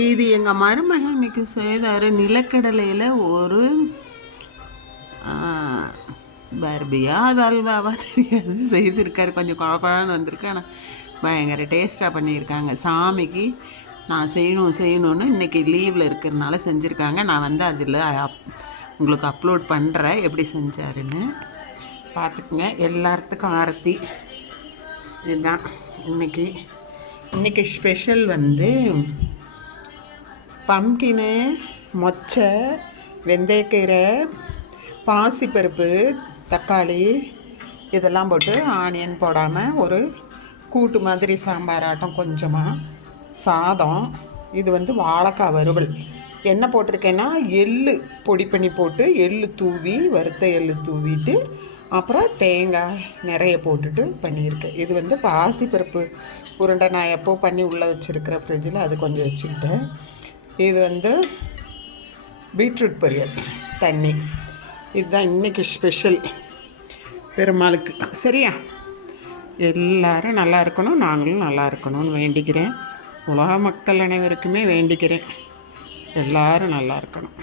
இது எங்கள் மருமகன் இன்னைக்கு செய்தார். நிலக்கடலையில் ஒரு பர்பியா அது அல்வாவா தெரியாது செய்திருக்காரு. கொஞ்சம் குழப்பம்னு வந்திருக்கு. ஆனால் பயங்கர டேஸ்ட்டாக பண்ணியிருக்காங்க. சாமிக்கு நான் செய்யணும்னு இன்றைக்கி லீவில் இருக்கிறதுனால செஞ்சுருக்காங்க. நான் வந்து அதில் உங்களுக்கு அப்லோட் பண்ணுறேன் எப்படி செஞ்சாருன்னு பார்த்துக்குங்க. எல்லாத்துக்கும் ஆரத்தி. இதுதான் இன்றைக்கி ஸ்பெஷல் வந்து பம்கினு, மொச்சை, வெந்தயக்கீரை, பாசிப்பருப்பு, தக்காளி இதெல்லாம் போட்டு ஆனியன் போடாமல் ஒரு கூட்டு மாதிரி சாம்பார் ஆட்டம், கொஞ்சமாக சாதம். இது வந்து வாழைக்காய் வறுவல். என்ன போட்டிருக்கேன்னா எள்ளு பொடி பண்ணி போட்டு எள்ளு தூவி, வறுத்த எள்ளு தூவிட்டு அப்புறம் தேங்காய் நிறைய போட்டுட்டு பண்ணியிருக்கேன். இது வந்து பாசிப்பருப்பு உருண்டை நான் எப்போ பண்ணி உள்ளே வச்சுருக்கிற ஃப்ரிட்ஜில் அது கொஞ்சம் வச்சுக்கிட்டேன். இது வந்து பீட்ரூட் பொரியல் தண்ணி. இதுதான் இன்றைக்கி ஸ்பெஷல் பெருமாளுக்கு. சரியா? எல்லோரும் நல்லா இருக்கணும், நாங்களும் நல்லா இருக்கணும்னு வேண்டிக்கிறேன். உலக மக்கள் அனைவருக்குமே வேண்டிக்கிறேன். எல்லோரும் நல்லா இருக்கணும்.